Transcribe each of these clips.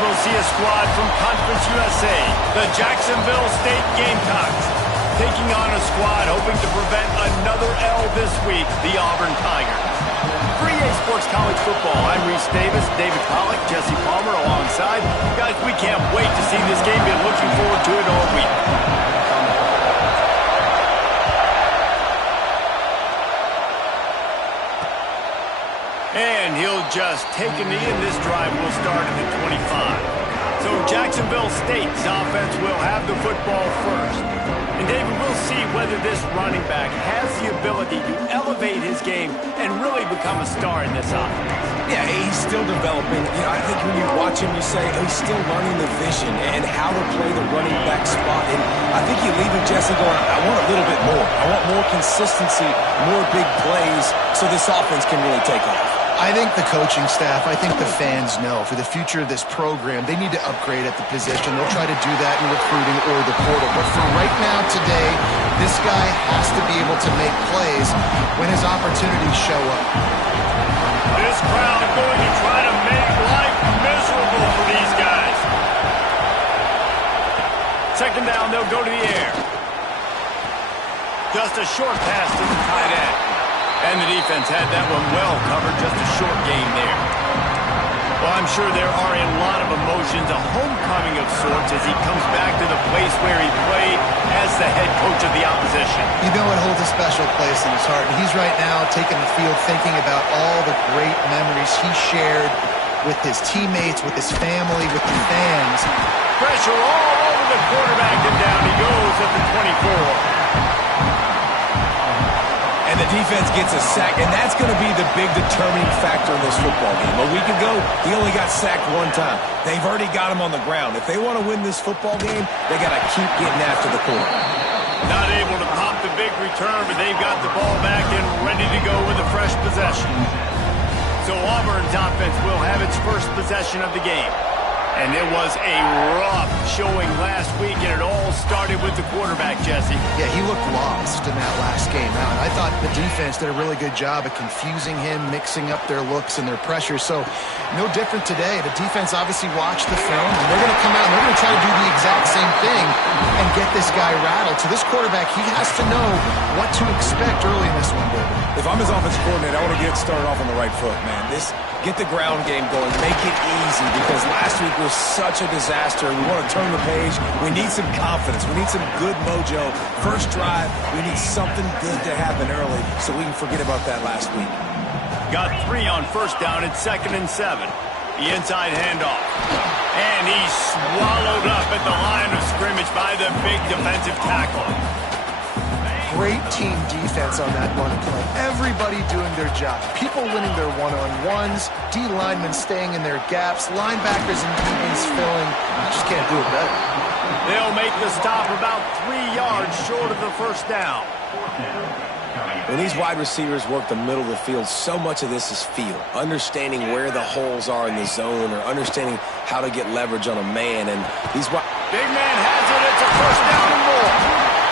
we'll see a squad from Conference USA, the Jacksonville State Gamecocks, taking on a squad hoping to prevent another L this week, the Auburn Tigers. For EA Sports College Football, I'm Reese Davis, David Pollack, Jesse Palmer alongside. Guys, we can't wait to see this game. Been looking forward to it all week. And he'll just take a knee, and this drive will start at the 25. So Jacksonville State's offense will have the football first. And David, we'll see whether this running back has the ability to elevate his game and really become a star in this offense. Yeah, he's still developing. You know, I think when you watch him, you say he's still learning the vision and how to play the running back spot. And I think you leave it, Jesse, going, I want a little bit more. I want more consistency, more big plays, so this offense can really take off. I think the coaching staff, I think the fans know for the future of this program, they need to upgrade at the position. They'll try to do that in recruiting or the portal. But for right now, today, this guy has to be able to make plays when his opportunities show up. This crowd going to try to make life miserable for these guys. Second down, they'll go to the air. Just a short pass to the tight end. And the defense had that one well covered, just a short gain there. Well, I'm sure there are a lot of emotions, a homecoming of sorts as he comes back to the place where he played as the head coach of the opposition. You know it holds a special place in his heart. And he's right now taking the field thinking about all the great memories he shared with his teammates, with his family, with the fans. Pressure all over the quarterback, and down he goes at the 24. And the defense gets a sack, and that's going to be the big determining factor in this football game. A week ago, he only got sacked one time. They've already got him on the ground. If they want to win this football game, they got to keep getting after the quarterback. Not able to pop the big return, but they've got the ball back and ready to go with a fresh possession. So Auburn's offense will have its first possession of the game. And it was a rough showing last week, and it all started with the quarterback, Jesse. Yeah, he looked lost in that last game. Now, I thought the defense did a really good job of confusing him, mixing up their looks and their pressure. So, no different today. The defense obviously watched the film, and they're going to come out and they're going to try to do the exact same thing and get this guy rattled. So this quarterback, he has to know what to expect early in this one, David. If I'm his offensive coordinator, I want to get started off on the right foot, man. Get the ground game going. Make it easy, because last week was such a disaster. We want to turn the page. We need some confidence. We need some good mojo. First drive, we need something good to happen early so we can forget about that last week. Got 3 on first down at 2nd and 7. The inside handoff. And he's swallowed up at the line of scrimmage by the big defensive tackle. Great team defense on that run play. Everybody doing their job. People winning their one-on-ones. D linemen staying in their gaps. Linebackers and DBs filling. You just can't do it better. They'll make the stop about 3 yards short of the first down. When these wide receivers work the middle of the field, so much of this is feel. Understanding where the holes are in the zone, or understanding how to get leverage on a man. And these big man has it. It's a first down and more.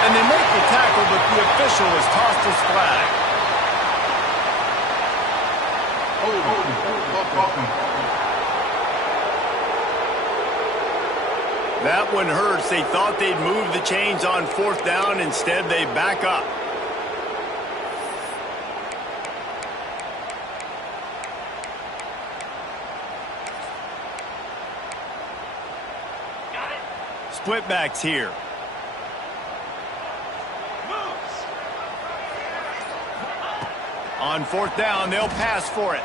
And they make the tackle, but the official has tossed his flag. That one hurts. They thought they'd move the chains on 4th down. Instead, they back up. Split backs here. On 4th down, they'll pass for it.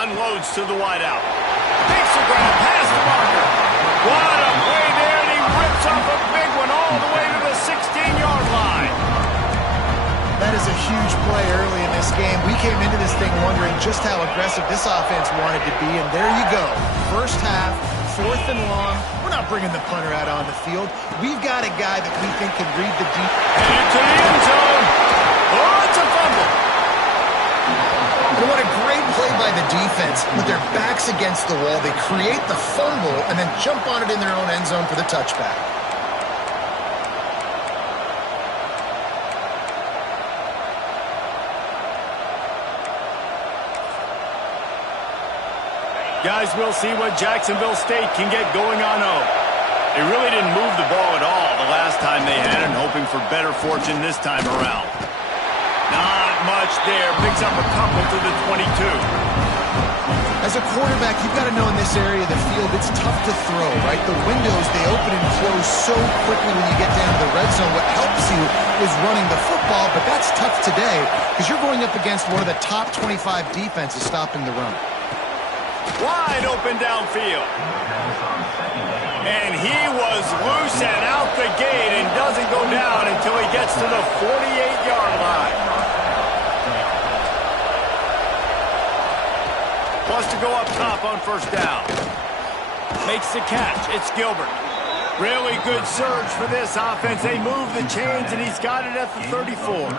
Unloads to the wideout. Takes the grab, pass the marker. What a play there, and he rips off a big one all the way to the 16-yard line. That is a huge play early in this game. We came into this thing wondering just how aggressive this offense wanted to be, and there you go. First half, 4th and long. We're not bringing the punter out on the field. We've got a guy that we think can read the deep. Headed to the end zone. Oh, it's a fumble. And what a great play by the defense. With their backs against the wall, they create the fumble and then jump on it in their own end zone for the touchback. Guys, we'll see what Jacksonville State can get going on 0. They really didn't move the ball at all the last time they had it, hoping for better fortune this time around. Not much there. Picks up a couple to the 22. As a quarterback, you've got to know in this area of the field, it's tough to throw, right? The windows, they open and close so quickly when you get down to the red zone. What helps you is running the football, but that's tough today because you're going up against one of the top 25 defenses stopping the run. Wide open downfield. And he was loose and out the gate and doesn't go down until he gets to the 48-yard line. Plus to go up top on first down. Makes the catch. It's Gilbert. Really good surge for this offense. They move the chains, and he's got it at the 34.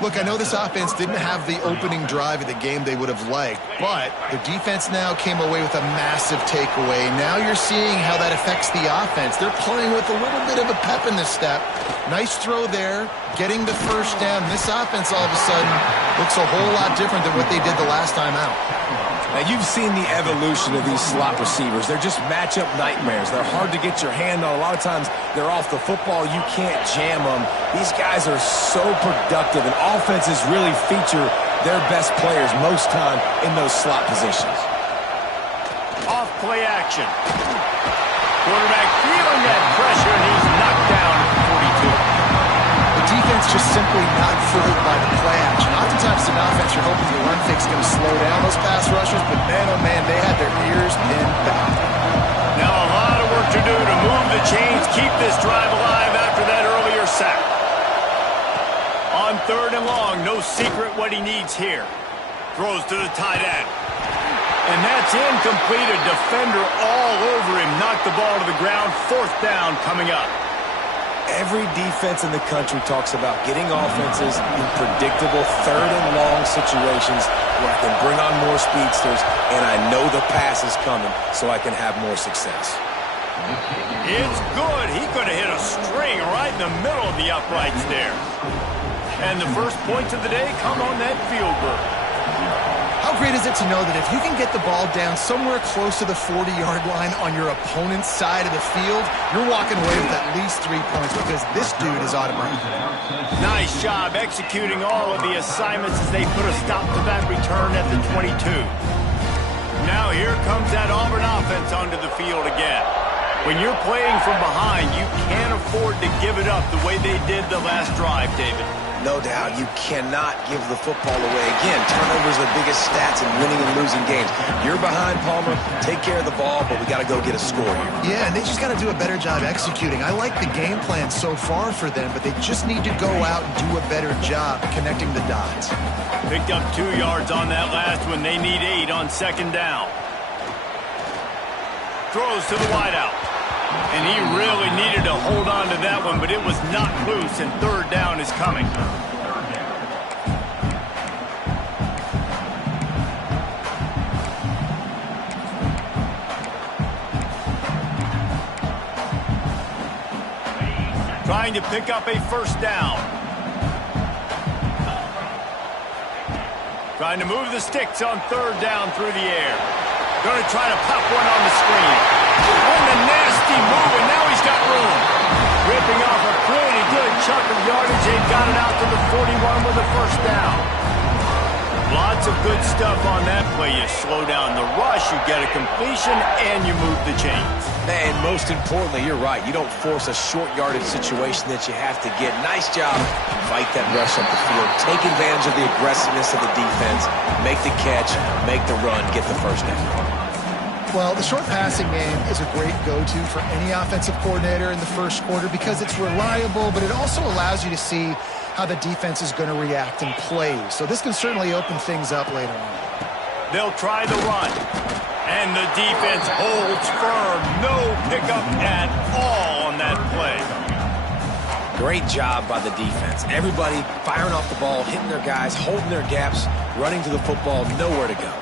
Look, I know this offense didn't have the opening drive of the game they would have liked, but the defense now came away with a massive takeaway. Now you're seeing how that affects the offense. They're playing with a little bit of a pep in the step. Nice throw there, getting the first down. This offense all of a sudden looks a whole lot different than what they did the last time out. Now, you've seen the evolution of these slot receivers. They're just matchup nightmares. They're hard to get your hand on. A lot of times, they're off the football. You can't jam them. These guys are so productive, and offenses really feature their best players most time in those slot positions. Off play action. Quarterback feeling that pressure, and he's knocked down at the 42. The defense just simply not fooled by the play action. Oftentimes in offense, you're hoping the run fake's going to slow down those pass rushers, but man, oh man, they had their ears pinned back. Now a lot of work to do to move the chains, keep this drive alive after that earlier sack. On third and long, no secret what he needs here. Throws to the tight end. And that's incomplete. A defender all over him. Knocked the ball to the ground. Fourth down coming up. Every defense in the country talks about getting offenses in predictable third and long situations where I can bring on more speedsters and I know the pass is coming so I can have more success. It's good. He could have hit a string right in the middle of the uprights there. And the first points of the day come on that field goal. How great is it to know that if you can get the ball down somewhere close to the 40-yard line on your opponent's side of the field, you're walking away with at least 3 points because this dude is automatic. Nice job executing all of the assignments as they put a stop to that return at the 22. Now here comes that Auburn offense onto the field again. When you're playing from behind, you can't afford to give it up the way they did the last drive, David. No doubt, you cannot give the football away. Again, turnovers are the biggest stats in winning and losing games. You're behind, Palmer. Take care of the ball, but we got to go get a score here. Yeah, and they just got to do a better job executing. I like the game plan so far for them, but they just need to go out and do a better job connecting the dots. Picked up 2 yards on that last one. They need 8 on second down. Throws to the wideout. And he really needed to hold on to that one, but it was not loose, and third down is coming. Trying to pick up a first down. Trying to move the sticks on third down through the air. Going to try to pop one on the screen. On the nasty move, and now he's got room. Ripping off a pretty good chunk of yardage. They got it out to the 41 with a first down. Lots of good stuff on that play. You slow down the rush, you get a completion, and you move the chains. And most importantly, you're right. You don't force a short yardage situation that you have to get. Nice job. Fight that rush up the field. Take advantage of the aggressiveness of the defense. Make the catch, make the run, get the first down. Well, the short passing game is a great go-to for any offensive coordinator in the first quarter because it's reliable, but it also allows you to see how the defense is going to react and play. So this can certainly open things up later on. They'll try the run. And the defense holds firm. No pickup at all on that play. Great job by the defense. Everybody firing off the ball, hitting their guys, holding their gaps, running to the football, nowhere to go.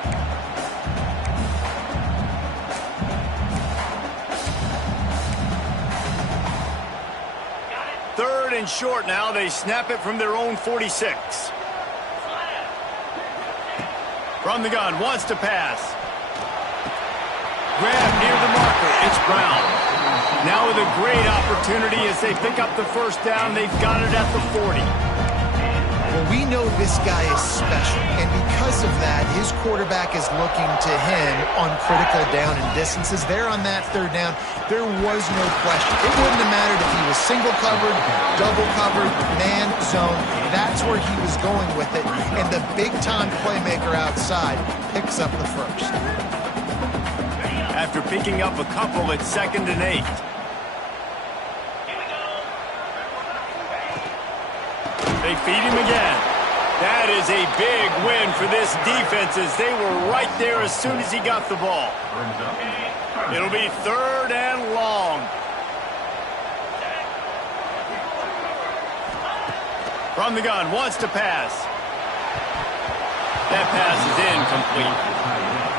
Third and short now. They snap it from their own 46. From the gun, wants to pass. Grab near the marker. It's Brown. Now with a great opportunity as they pick up the first down. They've got it at the 40. Well, we know this guy is special, and because of that, his quarterback is looking to him on critical down and distances. There on that third down, there was no question. It wouldn't have mattered if he was single covered, double covered, man, zone. That's where he was going with it, and the big-time playmaker outside picks up the first. After picking up a couple at 2nd and 8. They feed him again. That is a big win for this defense as they were right there as soon as he got the ball. It'll be 3rd and long. From the gun, wants to pass. That pass is incomplete.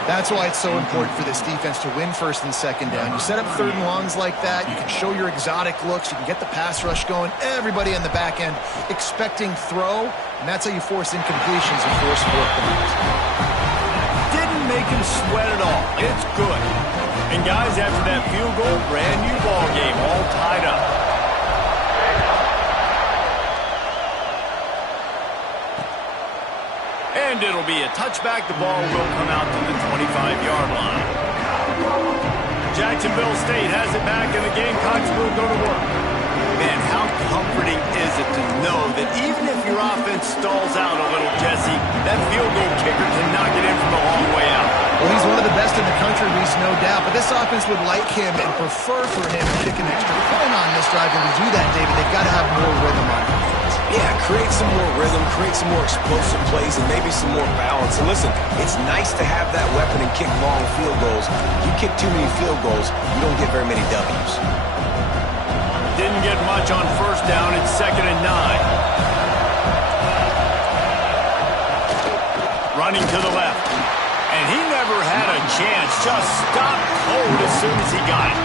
That's why it's so important for this defense to win 1st and 2nd down. You set up 3rd and longs like that, you can show your exotic looks, you can get the pass rush going, everybody on the back end expecting throw, and that's how you force incompletions and force 4 points. Didn't make him sweat at all. It's good. And guys, after that field goal, brand new ball game, all tied up. And it'll be a touchback. The ball will come out to the 25-yard line. Jacksonville State has it back, and the Gamecocks will go to work. Man, how comforting is it to know that even if your offense stalls out a little, Jesse, that field goal kicker can knock it in from a long way out. Well, he's one of the best in the country, Reese, no doubt. But this offense would like him and prefer for him to kick an extra point on this drive. And to do that, David, they've got to have more rhythm on it. Yeah, create some more rhythm, create some more explosive plays, and maybe some more balance. And listen, it's nice to have that weapon and kick long field goals. You kick too many field goals, you don't get very many W's. Didn't get much on 1st down. It's 2nd and 9. Running to the left. And he never had a chance. Just stopped cold as soon as he got it.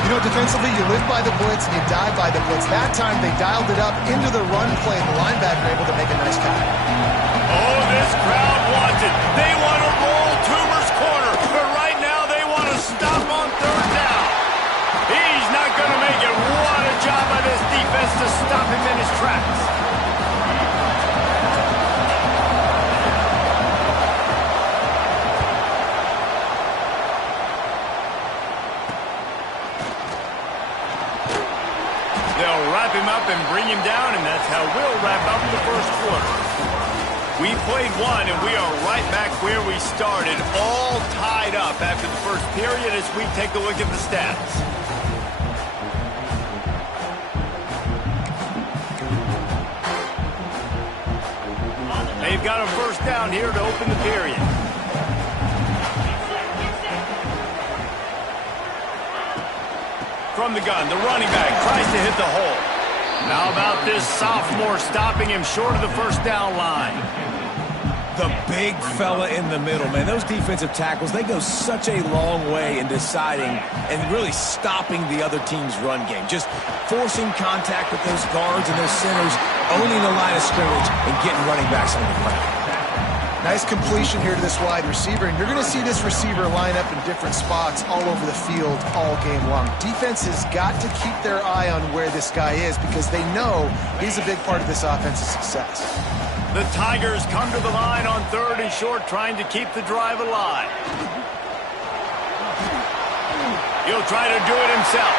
You know, defensively, you live by the blitz and you die by the blitz. That time, they dialed it up into the run play, and the linebacker able to make a nice tackle. Oh, this crowd wants it. They want to roll Toomer's corner, but right now they want to stop on 3rd down. He's not going to make it. What a job by this defense to stop him in his tracks. They'll wrap him up and bring him down, and that's how we'll wrap up the 1st quarter. We played one, and we are right back where we started, all tied up after the 1st period as we take a look at the stats. They've got a 1st down here to open the period. From the gun, the running back tries to hit the hole. How about this sophomore stopping him short of the 1st down line? The big fella in the middle, man. Those defensive tackles, they go such a long way in deciding and really stopping the other team's run game. Just forcing contact with those guards and those centers, owning the line of scrimmage, and getting running backs on the ground. Nice completion here to this wide receiver, and you're going to see this receiver line up in different spots all over the field all game long. Defense has got to keep their eye on where this guy is because they know he's a big part of this offense's success. The Tigers come to the line on 3rd and short, trying to keep the drive alive. He'll try to do it himself.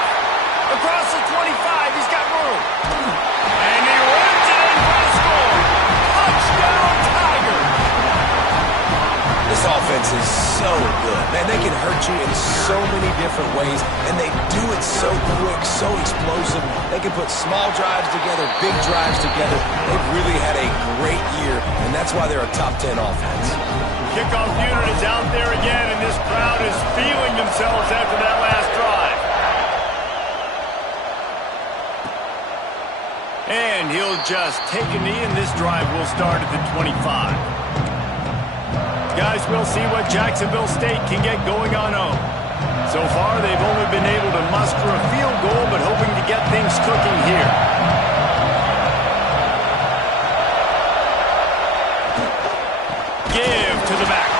Across the 25, he's got room. And he runs it in for the score. Touchdown, Tigers! This offense is so good. Man, they can hurt you in so many different ways, and they do it so quick, so explosive. They can put small drives together, big drives together. They've really had a great year, and that's why they're a top 10 offense. Kickoff unit is out there again, and this crowd is feeling themselves after that last drive. And he'll just take a knee, and this drive will start at the 25. Guys, we'll see what Jacksonville State can get going on home. So far, they've only been able to muster a field goal, but hoping to get things cooking here. Give to the back.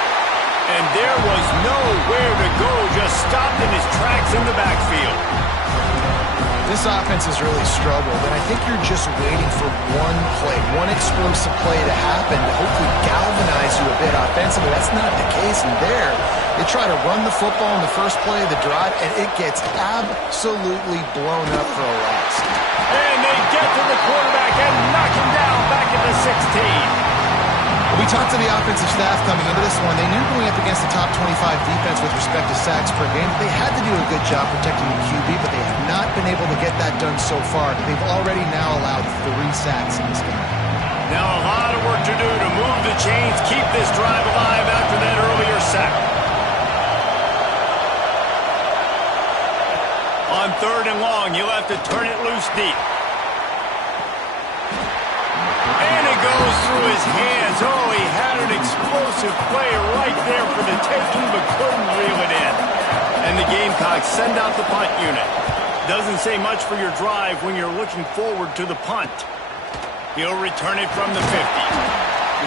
And there was nowhere to go, just stopped in his tracks in the backfield. This offense has really struggled, and I think you're just waiting for one play, one explosive play to happen to hopefully galvanize you a bit offensively. That's not the case, and there, they try to run the football in the first play of the drive, and it gets absolutely blown up for a loss. And they get to the quarterback and knock him down back at the 16. We talked to the offensive staff coming into this one. They knew going up against the top 25 defense with respect to sacks per game, they had to do a good job protecting the QB, but they have not been able to get that done so far. They've already now allowed 3 sacks in this game. Now a lot of work to do to move the chains, keep this drive alive after that earlier sack. On 3rd and long, he'll have to turn it loose deep. And it goes through his hands. Oh, he had an explosive play right there for the taking, but couldn't reel it in. And the Gamecocks send out the punt unit. Doesn't say much for your drive when you're looking forward to the punt. He'll return it from the 50.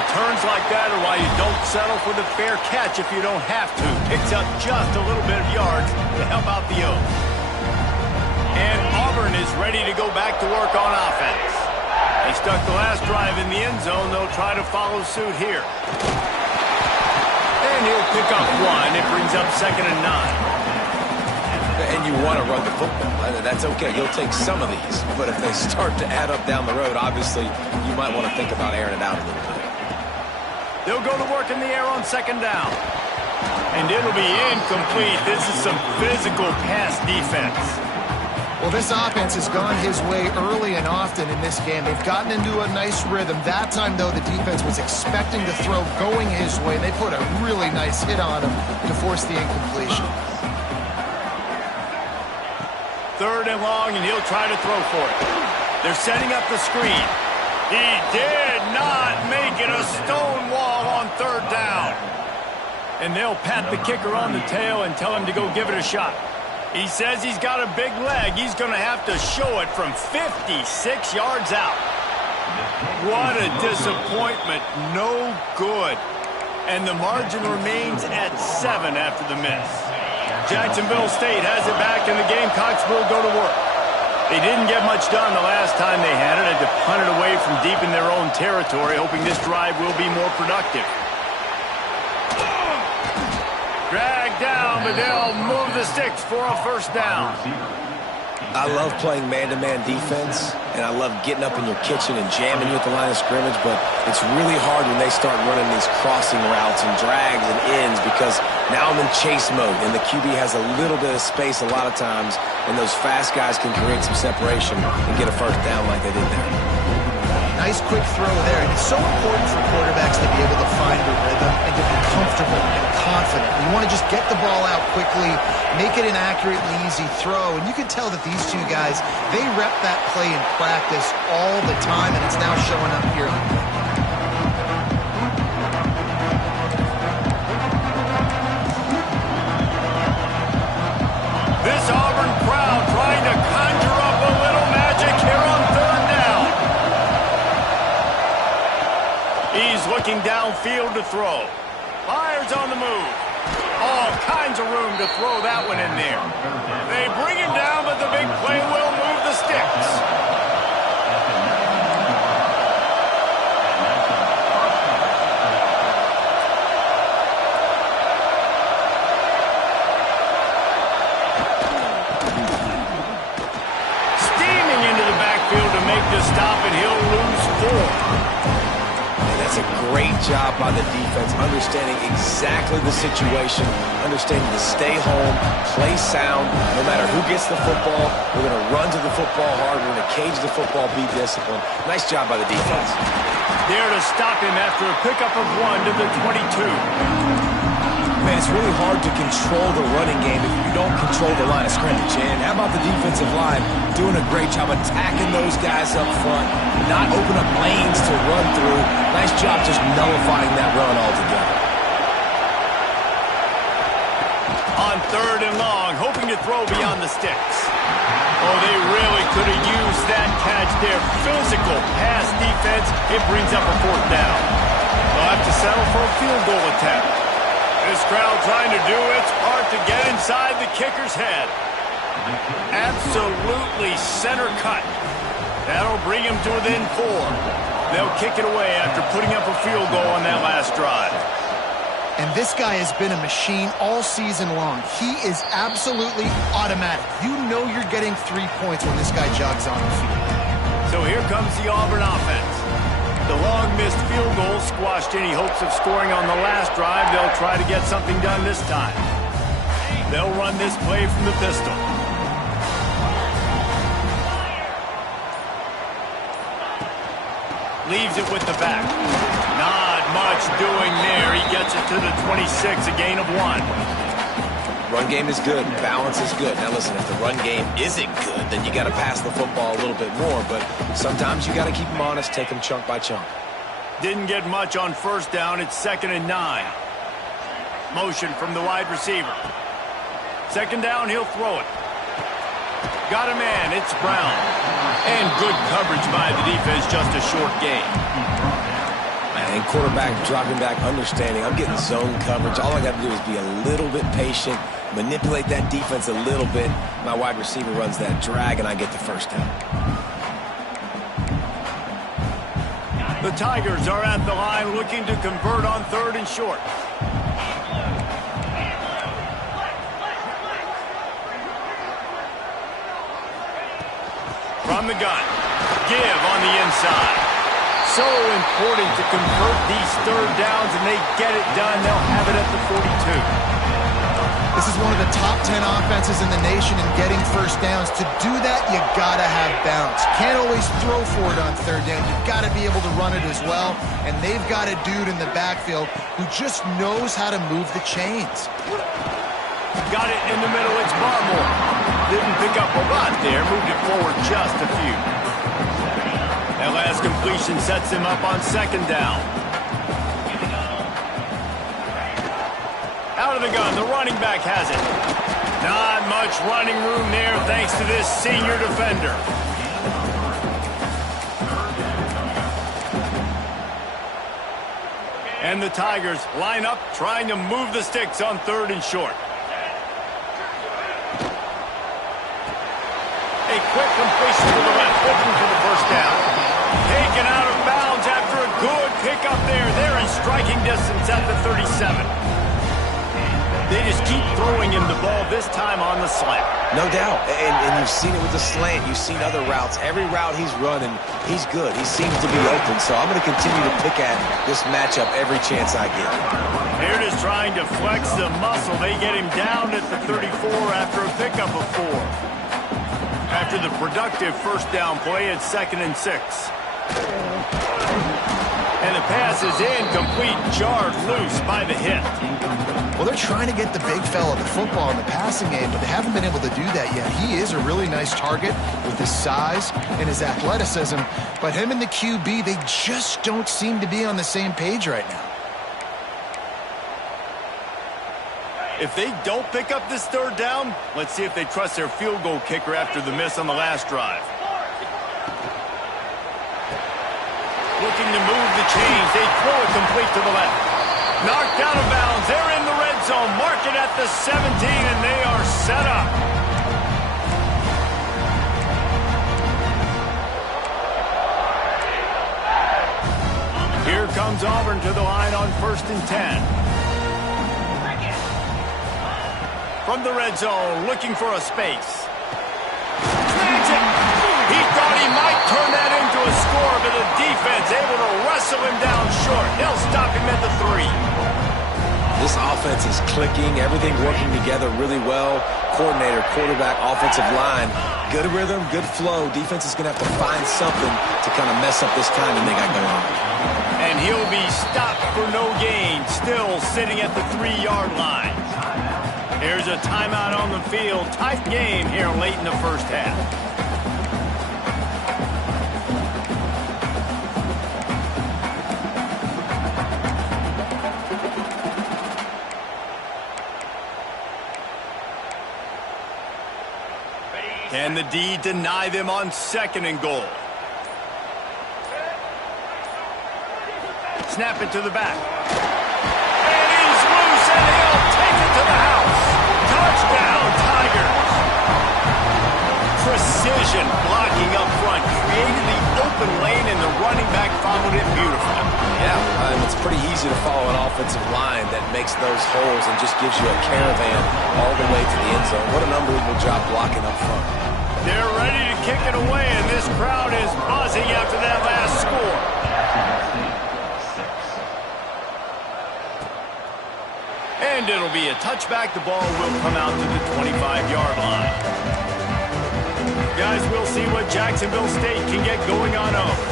Returns like that are why you don't settle for the fair catch if you don't have to. Picks up just a little bit of yards to help out the Oaks. And Auburn is ready to go back to work on offense. They stuck the last drive in the end zone. They'll try to follow suit here. And he'll pick up 1. It brings up 2nd and 9. And you want to run the football. That's okay. You'll take some of these. But if they start to add up down the road, obviously, you might want to think about airing it out a little bit. They'll go to work in the air on 2nd down. And it'll be incomplete. This is some physical pass defense. Well, this offense has gone his way early and often in this game. They've gotten into a nice rhythm. That time, though, the defense was expecting to throw going his way. They put a really nice hit on him to force the incompletion. 3rd and long, and he'll try to throw for it. They're setting up the screen. He did not make it. A stone wall on 3rd down. And they'll pat the kicker on the tail and tell him to go give it a shot. He says he's got a big leg. He's going to have to show it from 56 yards out. What a disappointment. No good. And the margin remains at 7 after the miss. Jacksonville State has it back, and the Gamecocks will go to work. They didn't get much done the last time they had it. Had to punt it away from deep in their own territory, hoping this drive will be more productive. Drag down, but they'll move the sticks for a 1st down. I love playing man-to-man defense, and I love getting up in your kitchen and jamming you at the line of scrimmage, but it's really hard when they start running these crossing routes and drags and ends because now I'm in chase mode, and the QB has a little bit of space a lot of times, and those fast guys can create some separation and get a 1st down like they did there. Nice quick throw there, and it's so important for quarterbacks to be able to find a rhythm and to be comfortable and confident. You want to just get the ball out quickly, make it an accurate and easy throw, and you can tell that these 2 guys, they rep that play in practice all the time, and it's now showing up here on film. This Auburn crowd trying to conjure up a little magic here on 3rd down. He's looking downfield to throw. Fires on the move. All kinds of room to throw that one in there. They bring him down, but the big play will move the sticks. Steaming into the backfield to make the stop, and he'll lose 4. That's a great job by the defense, understanding exactly the situation, understanding to stay home, play sound. No matter who gets the football, we're going to run to the football hard. We're going to cage the football, be disciplined. Nice job by the defense. There to stop him after a pickup of 1 to the 22. Man, it's really hard to control the running game if you don't control the line of scrimmage. And how about the defensive line doing a great job attacking those guys up front, not open up lanes to run through. Nice job just nullifying that run altogether. On 3rd and long, hoping to throw beyond the sticks. Oh, they really could have used that catch there. Physical pass defense. It brings up a 4th down. They'll have to settle for a field goal attempt. This crowd trying to do its part to get inside the kicker's head. Absolutely center cut. That'll bring him to within 4. They'll kick it away after putting up a field goal on that last drive. And this guy has been a machine all season long. He is absolutely automatic. You know you're getting 3 points when this guy jogs on the field. So here comes the Auburn offense. The long missed field goal squashed any hopes of scoring on the last drive. They'll try to get something done this time. They'll run this play from the pistol. Leaves it with the back. Not much doing there. He gets it to the 26, a gain of 1. Run game is good. Balance is good. Now listen, if the run game isn't good, then you got to pass the football a little bit more. But sometimes you got to keep them honest, take them chunk by chunk. Didn't get much on first down. It's 2nd and 9. Motion from the wide receiver. 2nd down, he'll throw it. Got a man, it's Brown. And good coverage by the defense, just a short gain. And quarterback dropping back, understanding, I'm getting zone coverage. All I got to do is be a little bit patient, manipulate that defense a little bit. My wide receiver runs that drag, and I get the first down. The Tigers are at the line looking to convert on 3rd and short. From the gun. Give on the inside. So important to convert these 3rd downs, and they get it done. They'll have it at the 42. This is one of the top 10 offenses in the nation in getting first downs. To do that, you got to have balance. Can't always throw for it on 3rd down. You've got to be able to run it as well. And they've got a dude in the backfield who just knows how to move the chains. Got it in the middle. It's Barmore. Didn't pick up a lot there. Moved it forward just a few. That last completion sets him up on 2nd down. Out of the gun. The running back has it. Not much running room there thanks to this senior defender. And the Tigers line up trying to move the sticks on 3rd and short. A quick completion to the left, looking for the first down. Taken out of bounds after a good pickup there. They're in striking distance at the 37. They just keep throwing him the ball, this time on the slant. No doubt, and you've seen it with the slant. You've seen other routes. Every route he's running, he's good. He seems to be open, so I'm going to continue to pick at this matchup every chance I get. They're just trying to flex the muscle. They get him down at the 34 after a pickup of 4. After the productive first down play, it's 2nd and 6. And the pass is incomplete, jarred loose by the hit. Well, they're trying to get the big fella the football in the passing game, but they haven't been able to do that yet. He is a really nice target with his size and his athleticism, but him and the QB, they just don't seem to be on the same page right now. If they don't pick up this 3rd down, let's see if they trust their field goal kicker after the miss on the last drive. Looking to move the chains. They throw it complete to the left. Knocked out of bounds. They're in the red zone. Mark it at the 17, and they are set up. Here comes Auburn to the line on 1st and 10. From the red zone, looking for a space. He thought he might turn that into a score, but the defense able to wrestle him down short. They'll stop him at the 3. This offense is clicking, everything working together really well. Coordinator, quarterback, offensive line, good rhythm, good flow. Defense is going to have to find something to kind of mess up this timing they got going on. And he'll be stopped for no gain, still sitting at the 3-yard line. Here's a timeout on the field. Tight game here late in the first half. Can the D deny them on 2nd and goal? Snap it to the back. And he's loose, and he'll modeled it beautifully. Yeah, it's pretty easy to follow an offensive line that makes those holes and just gives you a caravan all the way to the end zone. What an unbelievable job blocking up front. They're ready to kick it away, and this crowd is buzzing after that last score. And it'll be a touchback. The ball will come out to the 25-yard line. Guys, we'll see what Jacksonville State can get going on over.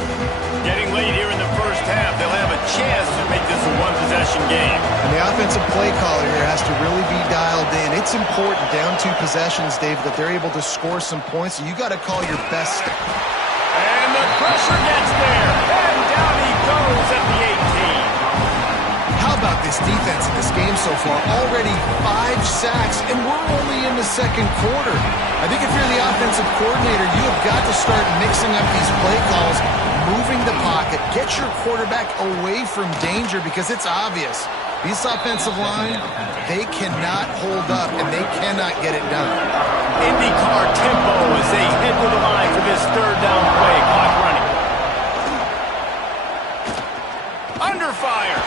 Getting late here in the first half, they'll have a chance to make this a one-possession game. And the offensive play caller here has to really be dialed in. It's important down 2 possessions, Dave, that they're able to score some points. So you got to call your best. And the pressure gets there. And down he goes at the 18. How about this defense in this game so far? Already 5 sacks, and we're only in the second quarter. I think if you're the offensive coordinator, you have got to start mixing up these play calls, moving the pocket, get your quarterback away from danger, because it's obvious. This offensive line, they cannot hold up, and they cannot get it done. IndyCar tempo as they head to the line for this third down play. Clock running. Under fire.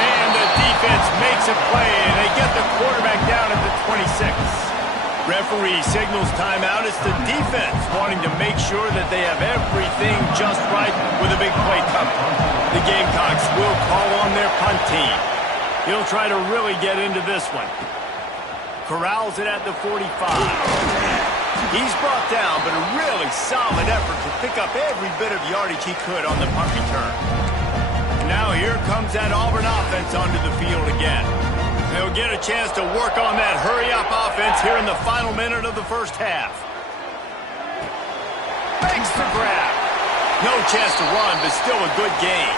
And the defense makes a play, and they get the quarterback down at the 26. Referee signals timeout. It's the defense wanting to make sure that they have everything just right with a big play coming. The Gamecocks will call on their punt team. He'll try to really get into this one. Corrals it at the 45. He's brought down, but a really solid effort to pick up every bit of yardage he could on the punt return. Now here comes that Auburn offense onto the field again. They'll get a chance to work on that hurry-up offense here in the final minute of the first half. Makes the grab. No chance to run, but still a good game.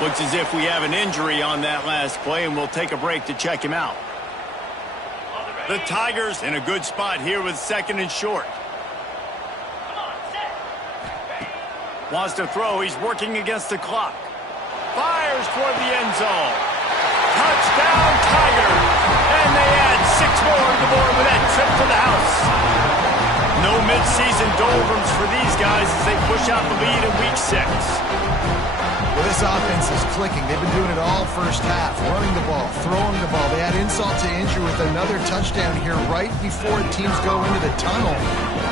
Looks as if we have an injury on that last play, and we'll take a break to check him out. The Tigers in a good spot here with 2nd and short. Wants to throw. He's working against the clock. Fires toward the end zone. Touchdown, Tigers! And they add 6 more to the board with that trip to the house. No midseason doldrums for these guys as they push out the lead in Week 6. Well, this offense is clicking. They've been doing it all first half, running the ball, throwing the ball. They had insult to injury with another touchdown here right before teams go into the tunnel.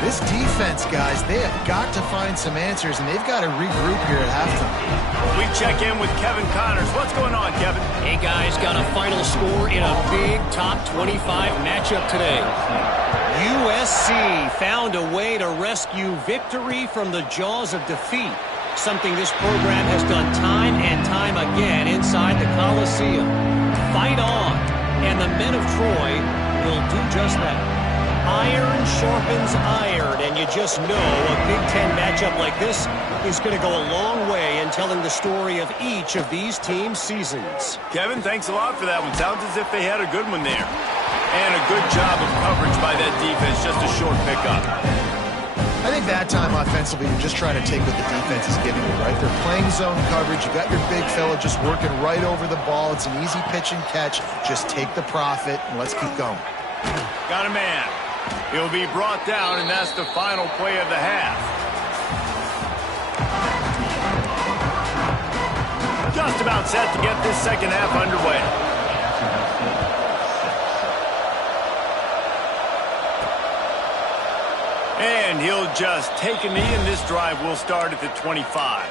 This defense, guys, they have got to find some answers, and they've got to regroup here at halftime. We check in with Kevin Connors. What's going on, Kevin? Hey, guys, got a final score in a big top 25 matchup today. USC found a way to rescue victory from the jaws of defeat. Something this program has done time and time again inside the Coliseum. Fight on, and the men of Troy will do just that. Iron sharpens iron, and you just know a Big Ten matchup like this is going to go a long way in telling the story of each of these teams' seasons. Kevin, thanks a lot for that one. Sounds as if they had a good one there. And a good job of coverage by that defense, just a short pickup. I think that time offensively, you're just trying to take what the defense is giving you, right? They're playing zone coverage. You got your big fella just working right over the ball. It's an easy pitch and catch. Just take the profit, and let's keep going. Got a man. He'll be brought down, and that's the final play of the half. Just about set to get this second half underway. And he'll just take a knee, and this drive will start at the 25.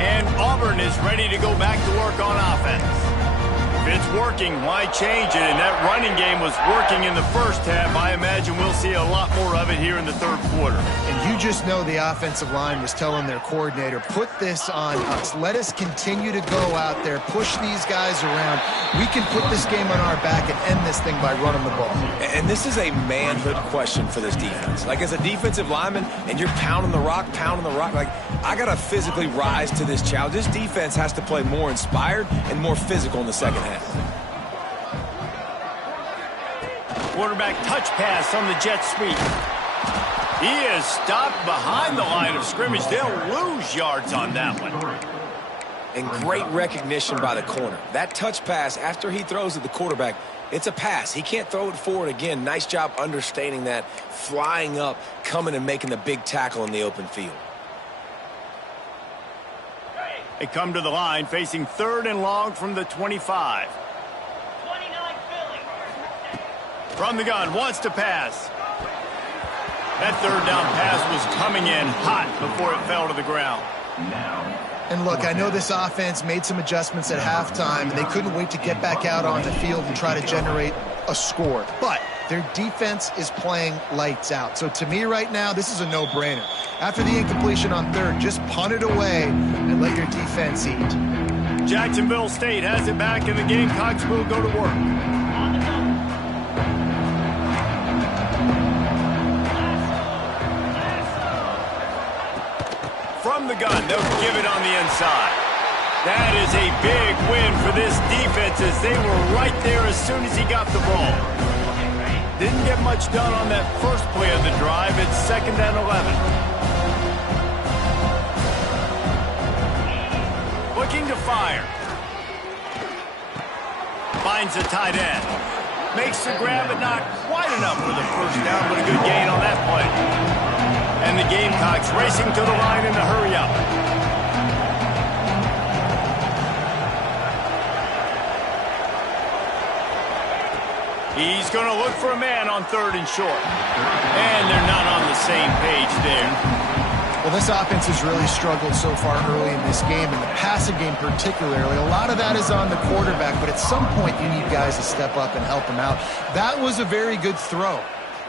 And Auburn is ready to go back to work on offense. If it's working, why change it? And that running game was working in the first half. I imagine we'll see a lot more of it here in the third quarter. And you just know the offensive line was telling their coordinator, put this on us. Let us continue to go out there, push these guys around. We can put this game on our back and end this thing by running the ball. And this is a manhood question for this defense. Like, as a defensive lineman, and you're pounding the rock, like, I got to physically rise to this challenge. This defense has to play more inspired and more physical in the second half. Quarterback touch pass on the jet sweep. He is stopped behind the line of scrimmage. They'll lose yards on that one. And great recognition by the corner. That touch pass, after he throws at the quarterback, it's a pass. He can't throw it forward again. Nice job understanding that, flying up, coming and making the big tackle in the open field. They come to the line facing 3rd and long from the 25. 29 Philly. From the gun, wants to pass. That 3rd down pass was coming in hot before it fell to the ground. And look, I know this offense made some adjustments at halftime, and they couldn't wait to get back out on the field and try to generate a score. But their defense is playing lights out. So to me right now, this is a no-brainer. After the incompletion on 3rd, just punt it away and let your defense eat. Jacksonville State has it back, and the Gamecocks will go to work. On the double. From the gun, they'll give it on the inside. That is a big win for this defense as they were right there as soon as he got the ball. Didn't get much done on that first play of the drive. It's 2nd and 11. Looking to fire. Finds a tight end. Makes the grab, but not quite enough for the first down, but a good gain on that play. And the Gamecocks racing to the line in a hurry-up. He's going to look for a man on 3rd and short. And they're not on the same page there. Well, this offense has really struggled so far early in this game, and the passing game particularly. A lot of that is on the quarterback, but at some point you need guys to step up and help him out. That was a very good throw.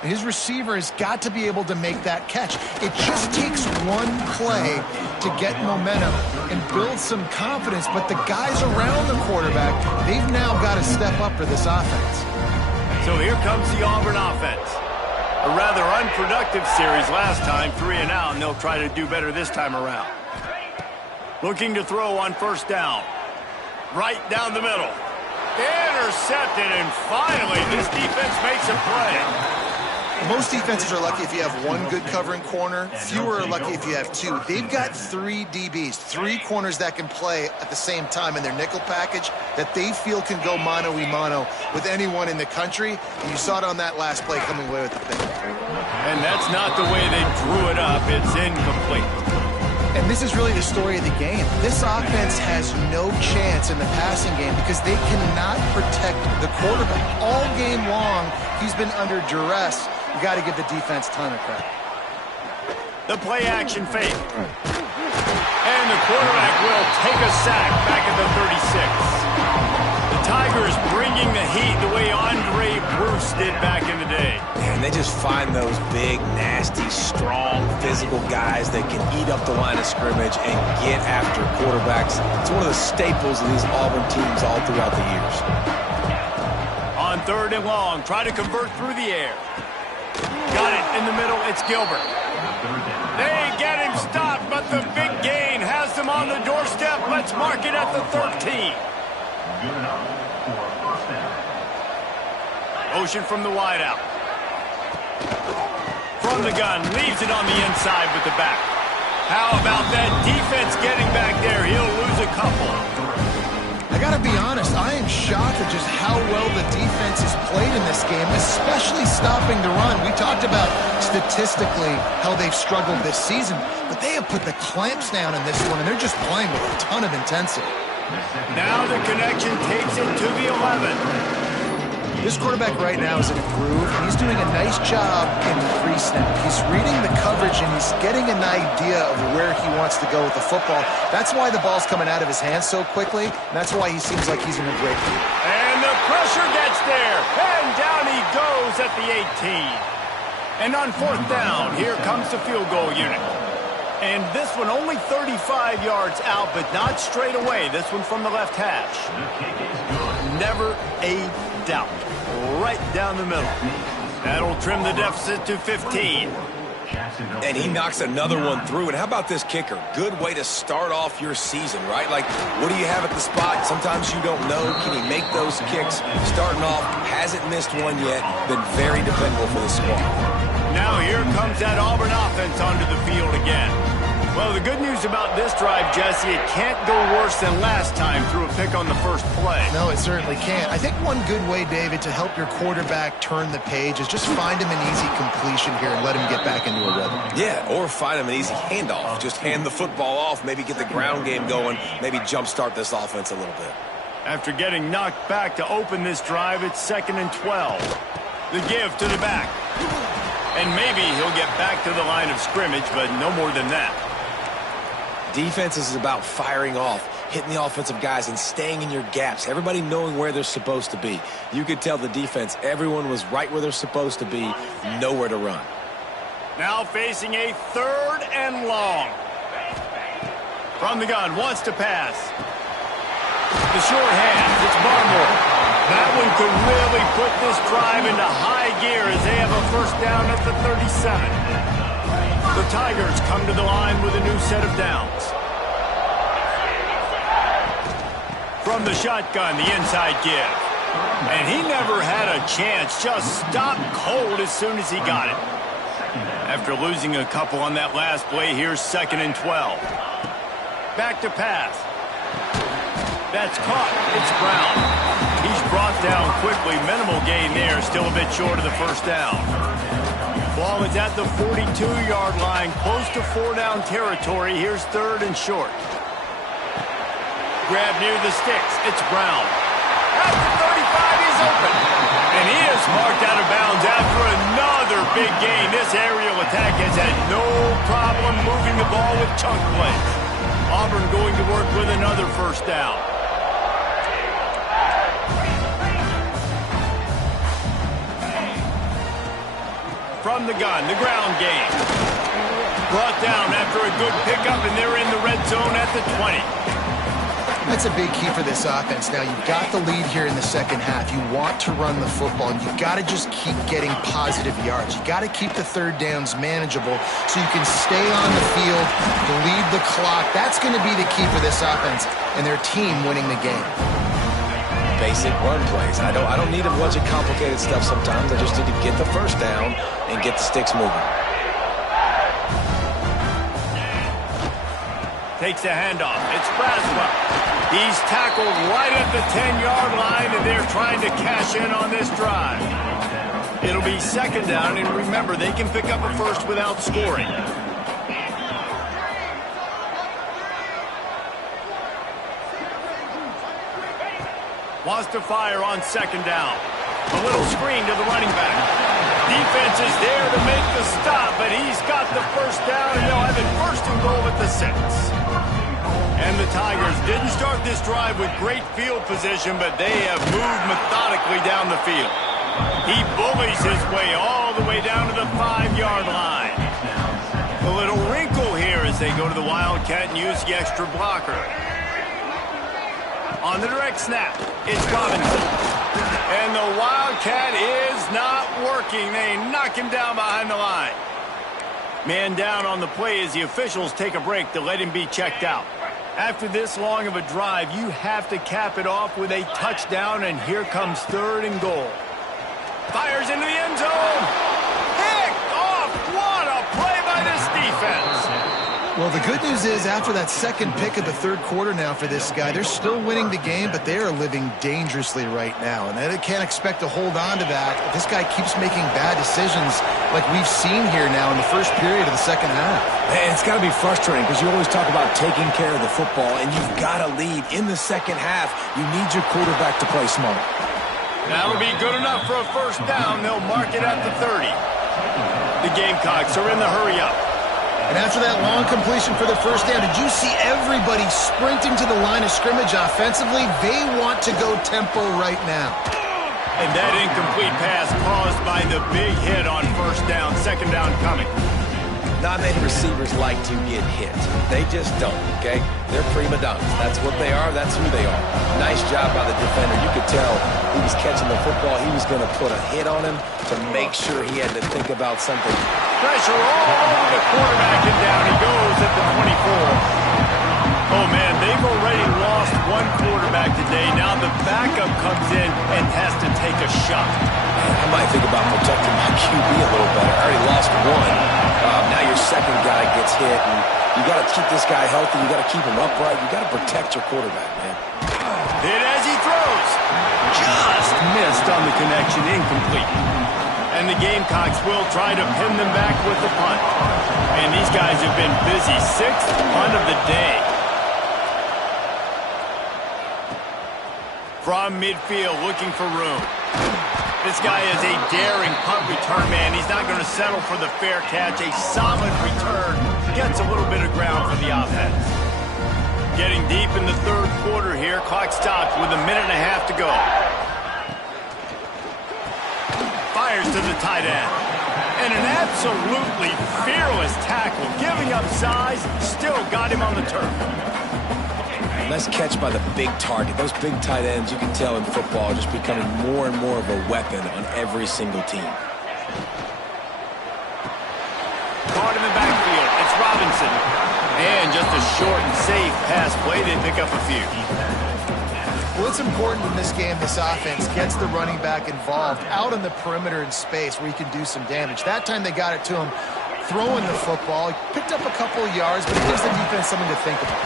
His receiver has got to be able to make that catch. It just takes one play to get momentum and build some confidence, but the guys around the quarterback, they've now got to step up for this offense. So here comes the Auburn offense. A rather unproductive series last time, 3 and out, and they'll try to do better this time around. Looking to throw on 1st down. Right down the middle. Intercepted, and finally this defense makes a play. Most defenses are lucky if you have one good covering corner. Fewer are lucky if you have 2. They've got 3 DBs, 3 corners that can play at the same time in their nickel package that they feel can go mano-a-mano with anyone in the country. And you saw it on that last play coming away with the pick. And that's not the way they drew it up. It's incomplete. And this is really the story of the game. This offense has no chance in the passing game because they cannot protect the quarterback. All game long, he's been under duress. You got to give the defense a ton of credit. The play action fake. And the quarterback will take a sack back at the 36. The Tigers bringing the heat the way Andre Bruce did back in the day. Man, they just find those big, nasty, strong, physical guys that can eat up the line of scrimmage and get after quarterbacks. It's one of the staples of these Auburn teams all throughout the years. On 3rd and long, try to convert through the air. Got it in the middle. It's Gilbert. They get him stopped, but the big gain has them on the doorstep. Let's mark it at the 13. Motion from the wideout. From the gun, leaves it on the inside with the back. How about that defense getting back there? He'll lose a couple. I got to be honest, I am shocked at just how well the defense has played in this game, especially stopping the run. We talked about statistically how they've struggled this season, but they have put the clamps down in this one, and they're just playing with a ton of intensity. Now the connection takes it to the 11. This quarterback right now is in a groove, and he's doing a nice job in pre-snap. He's reading the coverage, and he's getting an idea of where he wants to go with the football. That's why the ball's coming out of his hands so quickly, and that's why he seems like he's in a great mood. And the pressure gets there, and down he goes at the 18. And on 4th down, here comes the field goal unit. And this one only 35 yards out, but not straight away. This one from the left hash. Never a doubt. Right down the middle. That'll trim the deficit to 15. And he knocks another one through. And how about this kicker? Good way to start off your season, right? Like, what do you have at the spot? Sometimes you don't know. Can he make those kicks? Starting off, hasn't missed one yet. Been very dependable for the squad. Now here comes that Auburn offense onto the field again. Well, the good news about this drive, Jesse, it can't go worse than last time through a pick on the first play. No, it certainly can't. I think one good way, David, to help your quarterback turn the page is just find him an easy completion here and let him get back into a rhythm. Yeah, or find him an easy handoff. Just hand the football off, maybe get the ground game going, maybe jumpstart this offense a little bit. After getting knocked back to open this drive, it's 2nd and 12. The give to the back. And maybe he'll get back to the line of scrimmage, but no more than that. Defense is about firing off, hitting the offensive guys, and staying in your gaps. Everybody knowing where they're supposed to be. You could tell the defense, everyone was right where they're supposed to be, nowhere to run. Now facing a 3rd and long. From the gun, wants to pass. The short hand, it's Barmore. That one could really put this drive into high gear as they have a first down at the 37. The Tigers come to the line with a new set of downs. From the shotgun, the inside give. And he never had a chance, just stopped cold as soon as he got it. After losing a couple on that last play, here's 2nd and 12. Back to pass. That's caught. It's Brown. He's brought down quickly. Minimal gain there. Still a bit short of the first down. Ball is at the 42-yard line. Close to 4-down territory. Here's 3rd and short. Grab near the sticks. It's Brown. At the 35, he's open. And he is marked out of bounds after another big gain. This aerial attack has had no problem moving the ball with chunk plays. Auburn going to work with another first down. From the gun, the ground game. Brought down after a good pickup, and they're in the red zone at the 20. That's a big key for this offense. Now, you've got the lead here in the second half. You want to run the football, and you've got to just keep getting positive yards. You've got to keep the 3rd downs manageable so you can stay on the field, bleed the clock. That's going to be the key for this offense and their team winning the game. Basic run plays. I don't need a bunch of complicated stuff sometimes. I just need to get the first down and get the sticks moving. Takes the handoff. It's Braswell. He's tackled right at the 10-yard line, and they're trying to cash in on this drive. It'll be 2nd down, and remember, they can pick up a first without scoring. Wants to fire on 2nd down. A little screen to the running back. Defense is there to make the stop, but he's got the first down, and they'll have it 1st and goal at the 6. And the Tigers didn't start this drive with great field position, but they have moved methodically down the field. He bullies his way all the way down to the 5-yard line. A little wrinkle here as they go to the Wildcat and use the extra blocker. On the direct snap, it's Robinson. And the Wildcat is not working. They knock him down behind the line. Man down on the play as the officials take a break to let him be checked out. After this long of a drive, you have to cap it off with a touchdown, and here comes 3rd and goal. Fires into the end zone. Picked off. What a play by this defense. Well, the good news is after that second pick of the 3rd quarter now for this guy, they're still winning the game, but they are living dangerously right now. And they can't expect to hold on to that. This guy keeps making bad decisions like we've seen here now in the first period of the second half. And it's got to be frustrating because you always talk about taking care of the football, and you've got to lead in the second half. You need your quarterback to play smart. That'll be good enough for a first down. They'll mark it at the 30. The Gamecocks are in the hurry-up. And after that long completion for the first down, did you see everybody sprinting to the line of scrimmage offensively? They want to go tempo right now. And that incomplete pass caused by the big hit on first down. 2nd down coming. Not many receivers like to get hit. They just don't, okay? They're prima donnas. That's what they are. That's who they are. Nice job by the defender. You could tell he was catching the football. He was going to put a hit on him to make sure he had to think about something. Pressure all over the quarterback, and down he goes at the 24. Oh, man, they've already lost one quarterback today. Now the backup comes in and has to take a shot. I might think about protecting my QB a little better. I already lost one. Now your second guy gets hit, and You got to keep this guy healthy. You got to keep him upright. You got to protect your quarterback, man. Hit as he throws. Just missed on the connection, incomplete. And the Gamecocks will try to pin them back with the punt. And these guys have been busy. 6th punt of the day. From midfield, looking for room. This guy is a daring punt return man. He's not going to settle for the fair catch. A solid return gets a little bit of ground for the offense. Getting deep in the 3rd quarter here. Clock stopped with 1.5 minutes to go. Fires to the tight end. And an absolutely fearless tackle. Giving up size, still got him on the turf. Nice catch by the big target. Those big tight ends, you can tell in football, are just becoming more and more of a weapon on every single team. Caught in the backfield. It's Robinson. And just a short and safe pass play. They pick up a few. Well, it's important in this game, this offense gets the running back involved out on the perimeter in space where he can do some damage. That time they got it to him throwing the football. He picked up a couple of yards, but it gives the defense something to think about.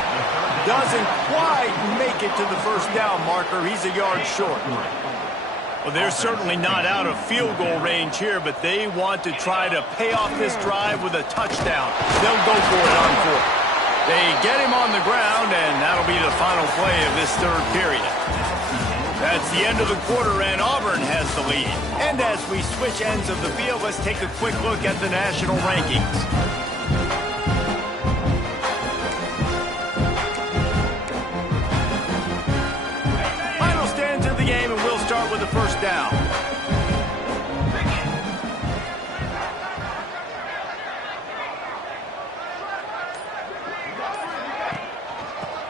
Doesn't quite make it to the 1st down marker. He's a yard short. Well, they're certainly not out of field goal range here, but they want to try to pay off this drive with a touchdown. They'll go for it on 4th. They get him on the ground, and that'll be the final play of this 3rd period. That's the end of the quarter, and Auburn has the lead. And as we switch ends of the field, let's take a quick look at the national rankings. Final stands of the game, and we'll start with the 1st down.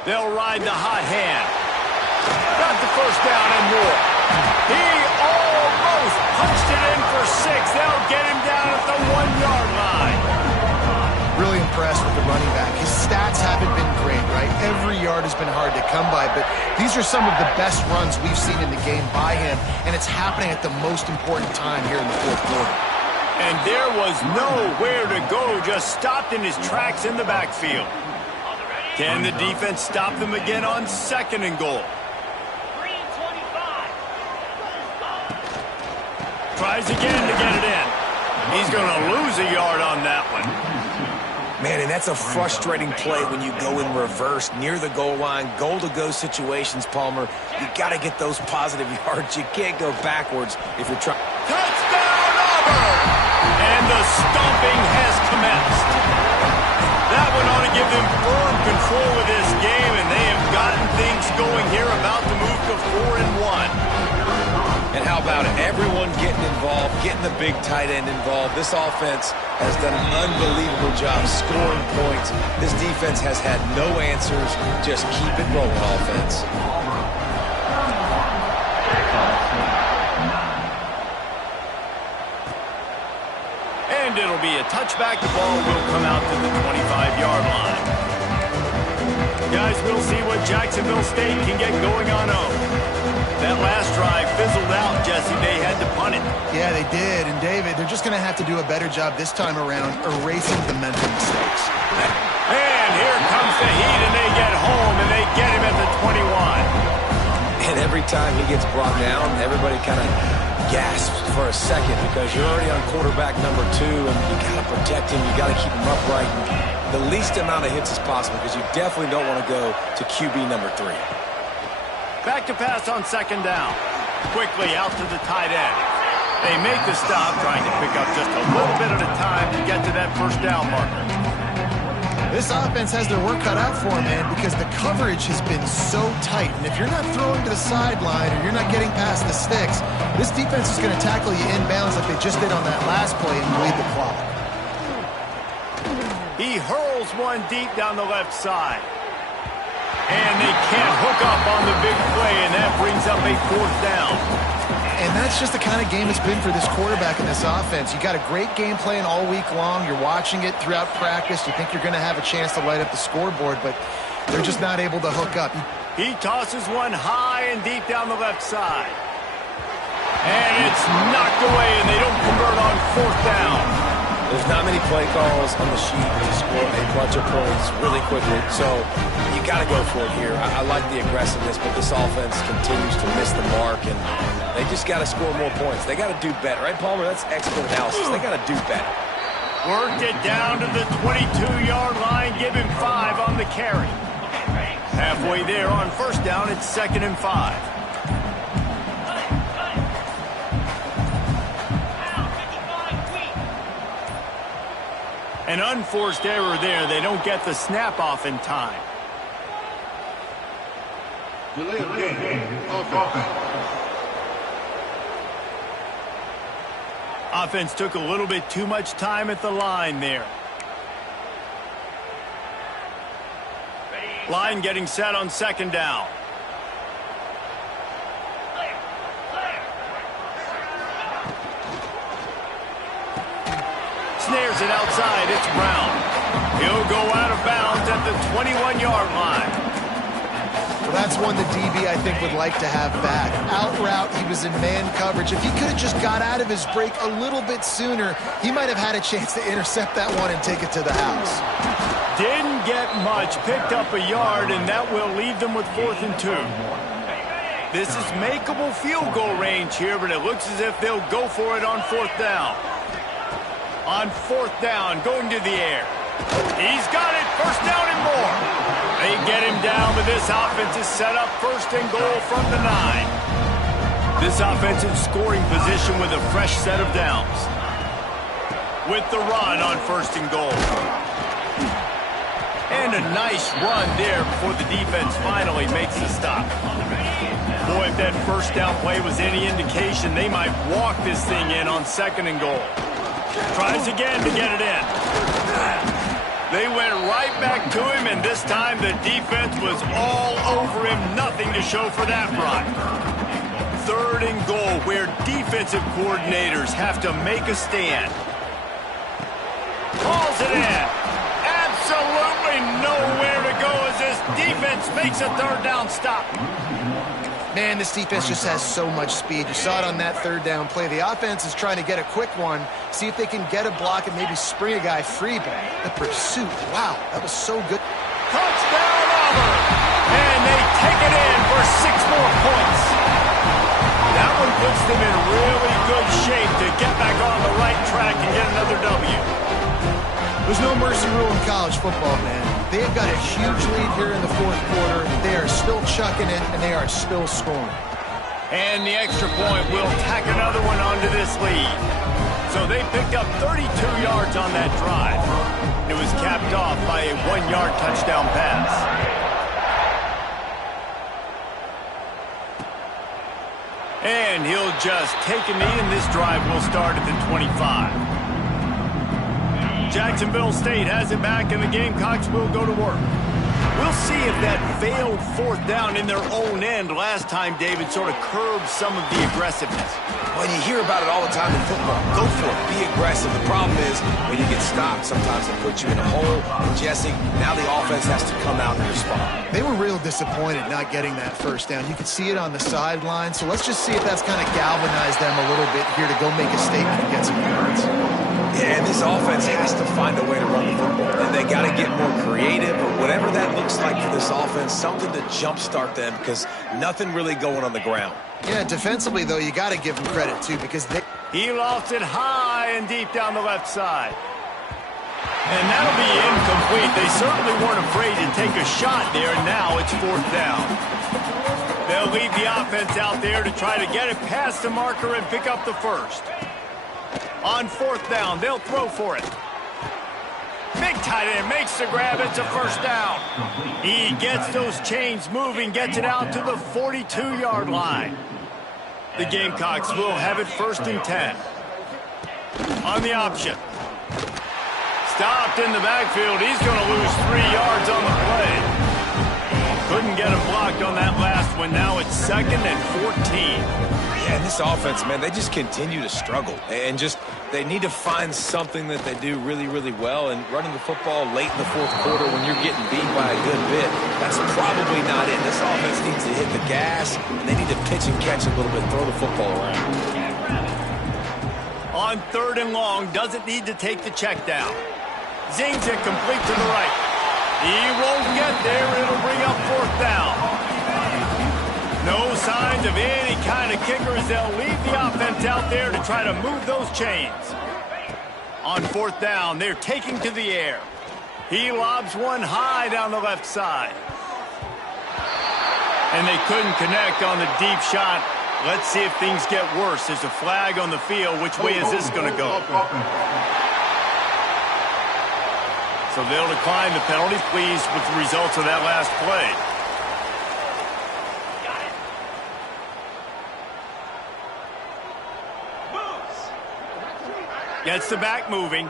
They'll ride the hot hand. Got the 1st down and more. He almost punched it in for 6. They'll get him down at the 1-yard line. Really impressed with the running back. His stats haven't been great, right? Every yard has been hard to come by, but these are some of the best runs we've seen in the game by him, and it's happening at the most important time here in the 4th quarter. And there was nowhere to go, just stopped in his tracks in the backfield. Can the defense stop them again on 2nd and goal? 3 and 25. Tries again to get it in. He's going to lose a yard on that one. Man, and that's a frustrating play when you go in reverse near the goal line, goal-to-go situations, Palmer. You got to get those positive yards. You can't go backwards if you're trying. Touchdown, Auburn! And the stomping has commenced. That one ought to give them firm control of this game, and they have gotten things going here, about to move to 4-1. And how about it? Everyone getting involved, getting the big tight end involved. This offense has done an unbelievable job scoring points. This defense has had no answers. Just keep it rolling, offense. And it'll be a touchback. The ball will come out to the 25-yard line. Guys, we'll see what Jacksonville State can get going on home. That last drive fizzled out, Jesse. They had to punt it. Yeah, they did. And, David, they're just going to have to do a better job this time around erasing the mental mistakes. And here comes the heat, and they get home, and they get him at the 21. And every time he gets brought down, everybody kind of gasps for a second because you're already on quarterback number 2, and you got to protect him. You got to keep him upright. And the least amount of hits as possible because you definitely don't want to go to QB number 3. Back to pass on 2nd down. Quickly out to the tight end. They make the stop, trying to pick up just a little bit at a time to get to that 1st down marker. This offense has their work cut out for them, man, because the coverage has been so tight. And if you're not throwing to the sideline or you're not getting past the sticks, this defense is going to tackle you inbounds like they just did on that last play and bleed the clock. He hurls one deep down the left side. And they can't hook up on the big play, and that brings up a 4th down. And that's just the kind of game it's been for this quarterback and this offense. You got a great game plan all week long. You're watching it throughout practice. You think you're going to have a chance to light up the scoreboard, but they're just not able to hook up. He tosses one high and deep down the left side. And it's knocked away, and they don't convert on 4th down. There's not many play calls on the sheet to score a bunch of points really quickly, so you got to go for it here. I like the aggressiveness, but this offense continues to miss the mark, and they just got to score more points. They got to do better, right, Palmer? That's expert analysis. They got to do better. Worked it down to the 22-yard line. Give him 5 on the carry. Halfway there on first down, it's 2nd and 5. An unforced error there. They don't get the snap off in time. Offense took a little bit too much time at the line there. Line getting set on 2nd down. Snares it outside. It's Brown. He'll go out of bounds at the 21-yard line. Well, that's one the DB, I think, would like to have back. Out route, he was in man coverage. If he could have just got out of his break a little bit sooner, he might have had a chance to intercept that one and take it to the house. Didn't get much. Picked up a yard, and that will leave them with 4th and 2. This is makeable field goal range here, but it looks as if they'll go for it on 4th down. On 4th down, going to the air. He's got it. 1st down and more. They get him down, but this offense is set up 1st and goal from the 9. This offense in scoring position with a fresh set of downs. With the run on 1st and goal. And a nice run there before the defense finally makes the stop. Boy, if that 1st down play was any indication, they might walk this thing in on 2nd and goal. Tries again to get it in. They went right back to him, and this time the defense was all over him. Nothing to show for that run. 3rd and goal, where defensive coordinators have to make a stand. Calls it in. Absolutely nowhere to go as this defense makes a 3rd down stop. Man, this defense just has so much speed. You saw it on that 3rd down play. The offense is trying to get a quick one, see if they can get a block and maybe spring a guy free. But the pursuit, wow, that was so good. Touchdown, Auburn! And they take it in for 6 more points. That one puts them in really good shape to get back on the right track and get another W. There's no mercy rule in college football, man. They've got a huge lead here in the 4th quarter. They are still chucking it, and they are still scoring. And the extra point will tack another one onto this lead. So they picked up 32 yards on that drive. It was capped off by a 1-yard touchdown pass. And he'll just take a knee, and this drive will start at the 25. Jacksonville State has it back, and the Gamecocks will go to work. We'll see if that failed 4th down in their own end last time, David, sort of curbed some of the aggressiveness. Well, you hear about it all the time in football. Go for it. Be aggressive. The problem is when you get stopped, sometimes it puts you in a hole. And Jesse, now the offense has to come out and respond. They were real disappointed not getting that 1st down. You could see it on the sideline. So let's just see if that's kind of galvanized them a little bit here to go make a statement and get some yards. Yeah, and this offense has to find a way to run the football. And they got to get more creative, or whatever that looks like for this offense, something to jumpstart them, because nothing really going on the ground. Yeah, defensively, though, you got to give them credit, too, because they... He lost it high and deep down the left side. And that'll be incomplete. They certainly weren't afraid to take a shot there, and now it's 4th down. They'll leave the offense out there to try to get it past the marker and pick up the 1st. On 4th down, they'll throw for it. Big tight end makes the grab. It's a 1st down. He gets those chains moving, gets it out to the 42-yard line. The Gamecocks will have it 1st and 10. On the option. Stopped in the backfield. He's going to lose 3 yards on the play. Couldn't get him blocked on that last one. Now it's 2nd and 14. Yeah, and this offense, man, they just continue to struggle. And they need to find something that they do really, really well. And running the football late in the 4th quarter when you're getting beat by a good bit, that's probably not it. This offense needs to hit the gas, and they need to pitch and catch a little bit, throw the football around. On 3rd and long, doesn't need to take the check down. Zings it complete to the right. He won't get there. It'll bring up 4th down. No signs of any kind of kickers. They'll leave the offense out there to try to move those chains. On 4th down, they're taking to the air. He lobs one high down the left side. And they couldn't connect on the deep shot. Let's see if things get worse. There's a flag on the field. Which way is this going to go? So they'll decline the penalty. Pleased with the results of that last play. Gets the back moving.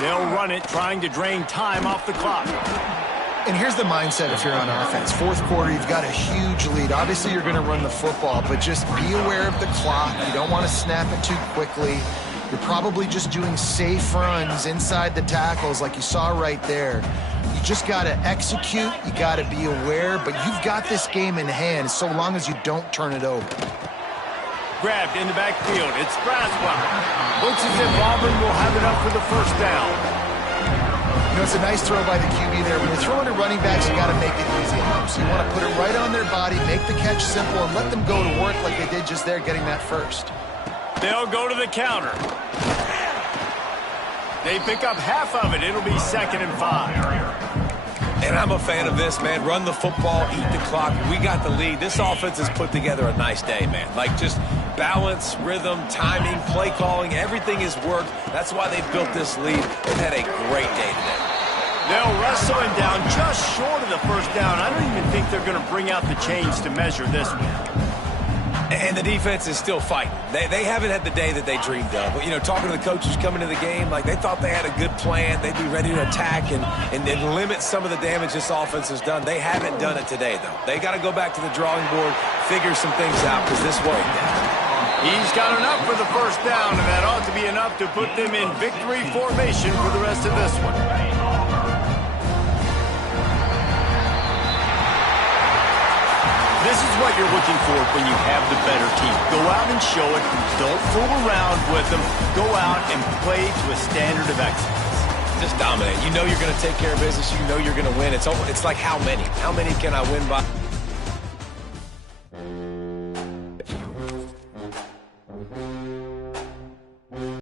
They'll run it, trying to drain time off the clock. And here's the mindset if you're on offense. 4th quarter, you've got a huge lead. Obviously, you're going to run the football, but just be aware of the clock. You don't want to snap it too quickly. You're probably just doing safe runs inside the tackles like you saw right there. You just got to execute. You got to be aware, but you've got this game in hand so long as you don't turn it over. Grabbed in the backfield. It's Braswell. Looks as if Auburn will have it up for the 1st down. You know, it's a nice throw by the QB there. When you're throwing to running backs, you got to make it easy on them. So you want to put it right on their body, make the catch simple, and let them go to work like they did just there getting that first. They'll go to the counter. They pick up half of it. It'll be 2nd and 5. And I'm a fan of this, man. Run the football, eat the clock. We got the lead. This offense has put together a nice day, man. Like, just balance, rhythm, timing, play calling, everything has worked. That's why they've built this lead. They've had a great day today. They'll wrestle him down just short of the 1st down. I don't even think they're going to bring out the chains to measure this one. And the defense is still fighting. They haven't had the day that they dreamed of. But, you know, talking to the coaches coming to the game, like they thought they had a good plan. They'd be ready to attack and limit some of the damage this offense has done. They haven't done it today, though. They got to go back to the drawing board, figure some things out, because this won't down. He's got enough for the 1st down, and that ought to be enough to put them in victory formation for the rest of this one. This is what you're looking for when you have the better team. Go out and show it. Don't fool around with them. Go out and play to a standard of excellence. Just dominate. You know you're going to take care of business. You know you're going to win. It's like how many? How many can I win by?